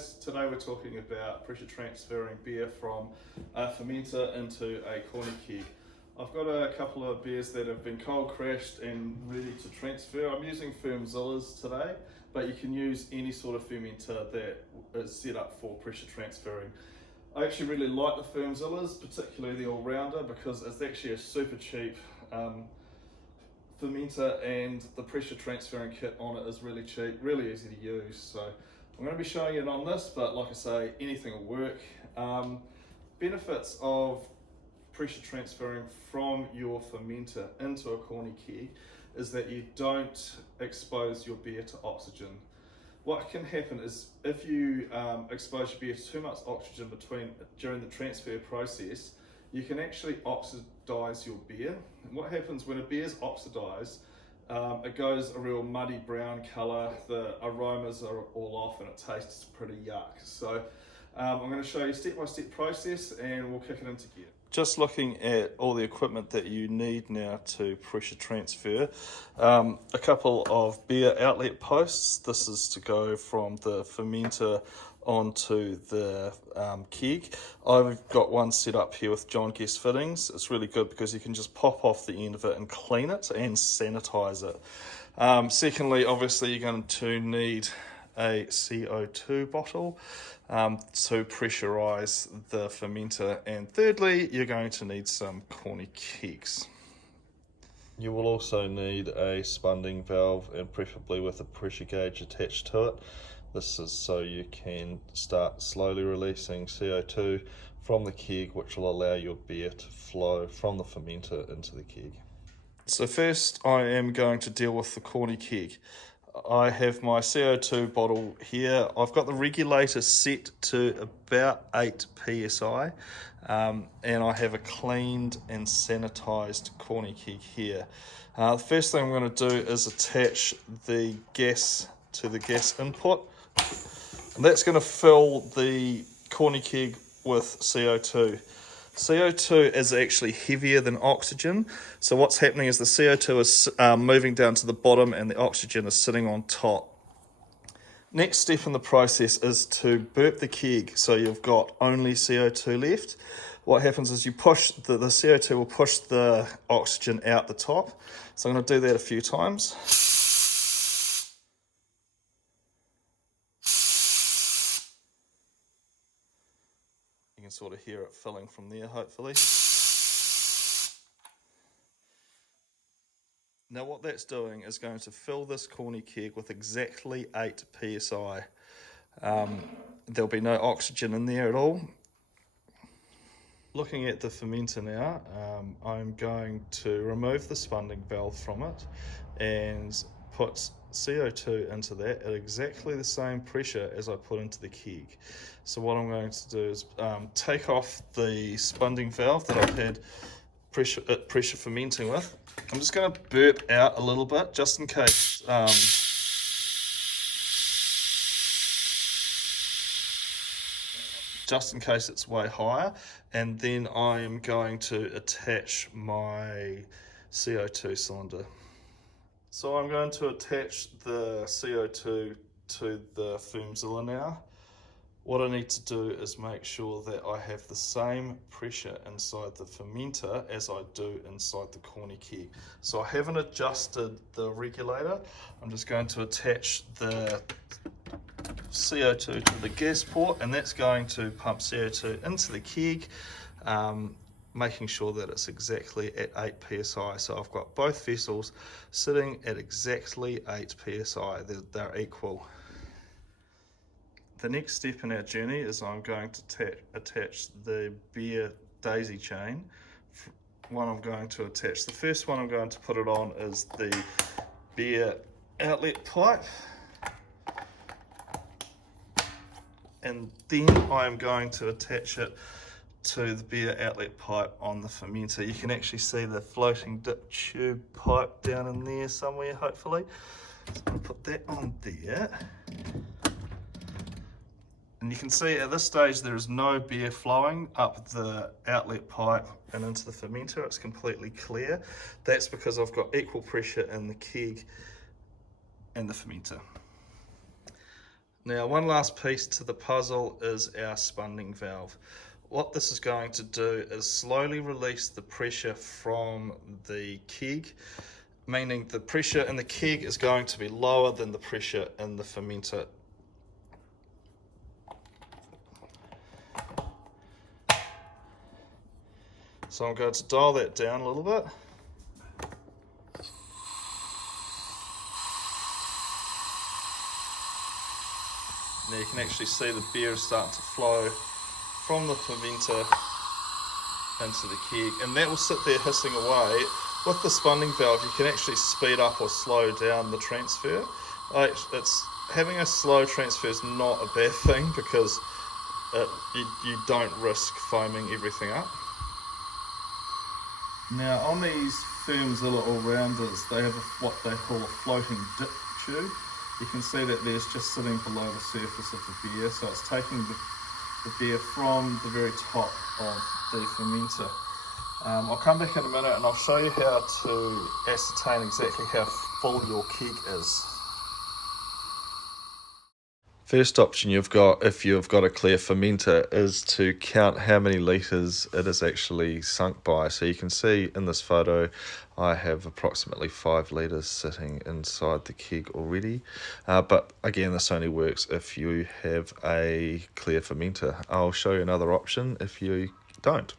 guys, today we're talking about pressure transferring beer from a fermenter into a corny keg. I've got a couple of beers that have been cold crashed and ready to transfer. I'm using Feemzilla's today, but you can use any sort of fermenter that is set up for pressure transferring. I actually really like the Feemzilla's, particularly the All Rounder, because it's actually a super cheap fermenter, and the pressure transferring kit on it is really cheap, really easy to use. So I'm going to be showing it on this, but like I say, anything will work. Benefits of pressure transferring from your fermenter into a corny keg is that you don't expose your beer to oxygen. What can happen is if you expose your beer to too much oxygen during the transfer process, you can actually oxidize your beer. And what happens when a beer is oxidized, it goes a real muddy brown color, the aromas are all off and it tastes pretty yuck. So I'm going to show you a step-by-step process and we'll kick it into gear. Just looking at all the equipment that you need now to pressure transfer. A couple of beer outlet posts. This is to go from the fermenter onto the keg. I've got one set up here with John Guest fittings. It's really good because you can just pop off the end of it and clean it and sanitize it. Secondly, obviously you're going to need a CO2 bottle to pressurize the fermenter, and thirdly you're going to need some corny kegs. You will also need a spunding valve, and preferably with a pressure gauge attached to it. This is so you can start slowly releasing CO2 from the keg, which will allow your beer to flow from the fermenter into the keg. So first I am going to deal with the corny keg. I have my CO2 bottle here. I've got the regulator set to about 8 psi, and I have a cleaned and sanitized corny keg here. The first thing I'm going to do is attach the gas to the gas input, and that's going to fill the corny keg with CO2. CO2 is actually heavier than oxygen, so what's happening is the CO2 is moving down to the bottom and the oxygen is sitting on top. Next step in the process is to burp the keg so you've got only CO2 left. What happens is you push, the CO2 will push the oxygen out the top. So I'm going to do that a few times. You can sort of hear it filling from there, hopefully. Now what that's doing is going to fill this corny keg with exactly 8 psi. There'll be no oxygen in there at all. Looking at the fermenter now, I'm going to remove the spunding valve from it and put CO2 into that at exactly the same pressure as I put into the keg. So what I'm going to do is take off the spunding valve that I've had pressure fermenting with. I'm just going to burp out a little bit just in case it's way higher, and then I am going to attach my CO2 cylinder. So I'm going to attach the CO2 to the Feemzilla now. What I need to do is make sure that I have the same pressure inside the fermenter as I do inside the corny keg. So I haven't adjusted the regulator. I'm just going to attach the CO2 to the gas port, and that's going to pump CO2 into the keg, making sure that it's exactly at 8 psi. So I've got both vessels sitting at exactly 8 psi, they're equal. The next step in our journey is I'm going to attach the beer daisy chain. The first one I'm going to put it on is the beer outlet pipe, and then I'm going to attach it to the beer outlet pipe on the fermenter. You can actually see the floating dip tube pipe down in there somewhere, hopefully. So I'm going to put that on there. And you can see at this stage there is no beer flowing up the outlet pipe and into the fermenter. It's completely clear. That's because I've got equal pressure in the keg and the fermenter. Now, one last piece to the puzzle is our spunding valve. What this is going to do is slowly release the pressure from the keg, meaning the pressure in the keg is going to be lower than the pressure in the fermenter. So I'm going to dial that down a little bit. Now you can actually see the beer is starting to flow from the fermenter into the keg, and that will sit there hissing away. With the spunding valve, you can actually speed up or slow down the transfer. Having a slow transfer is not a bad thing because you don't risk foaming everything up. Now on these Feemzilla All Rounders, they have what they call a floating dip tube. You can see that there's just sitting below the surface of the beer, so it's taking the beer from the very top of the fermenter. I'll come back in a minute and I'll show you how to ascertain exactly how full your keg is. First option you've got, if you've got a clear fermenter, is to count how many litres it is actually sunk by. So you can see in this photo I have approximately 5 litres sitting inside the keg already. But again, this only works if you have a clear fermenter. I'll show you another option if you don't.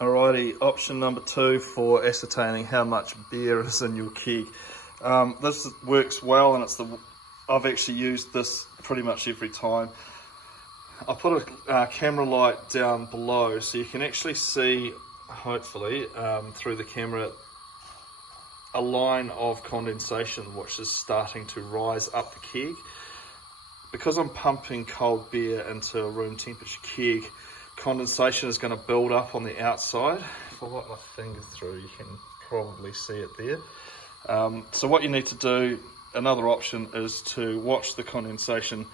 Alrighty, option number 2 for ascertaining how much beer is in your keg. This works well, and I've actually used this pretty much every time. I put a camera light down below so you can actually see, hopefully, through the camera, a line of condensation which is starting to rise up the keg. Because I'm pumping cold beer into a room temperature keg, condensation is going to build up on the outside. If I wipe my finger through, you can probably see it there. So what you need to do, another option, is to watch the condensation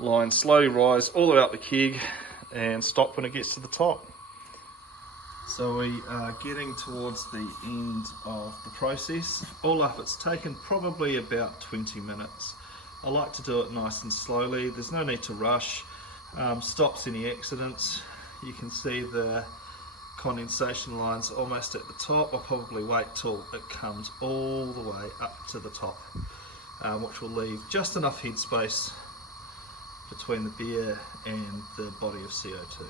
line slowly rise all the way up the keg and stop when it gets to the top. So we are getting towards the end of the process. All up, it's taken probably about 20 minutes. I like to do it nice and slowly. There's no need to rush. Stops any accidents. You can see the condensation lines almost at the top. I'll probably wait till it comes all the way up to the top, which will leave just enough headspace between the beer and the body of CO2.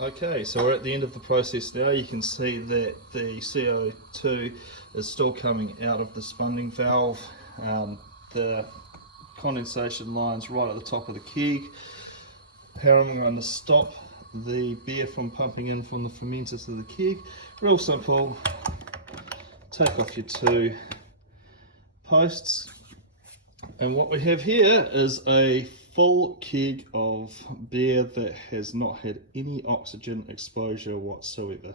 Okay, so we're at the end of the process now. You can see that the CO2 is still coming out of the spunding valve. The condensation line's right at the top of the keg. How I'm going to stop the beer from pumping in from the fermenter to the keg? Real simple. Take off your 2 posts, and what we have here is a full keg of beer that has not had any oxygen exposure whatsoever.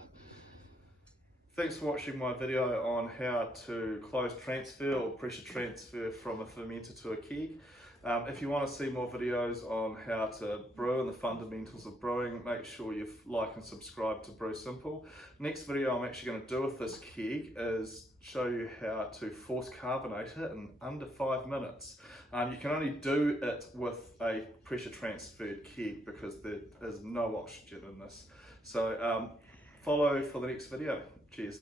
Thanks for watching my video on how to close transfer or pressure transfer from a fermenter to a keg. If you want to see more videos on how to brew and the fundamentals of brewing, make sure you like and subscribe to Brew Simple. Next video I'm actually going to do with this keg is show you how to force carbonate it in under 5 minutes. You can only do it with a pressure transferred keg because there is no oxygen in this. So follow for the next video. Cheers.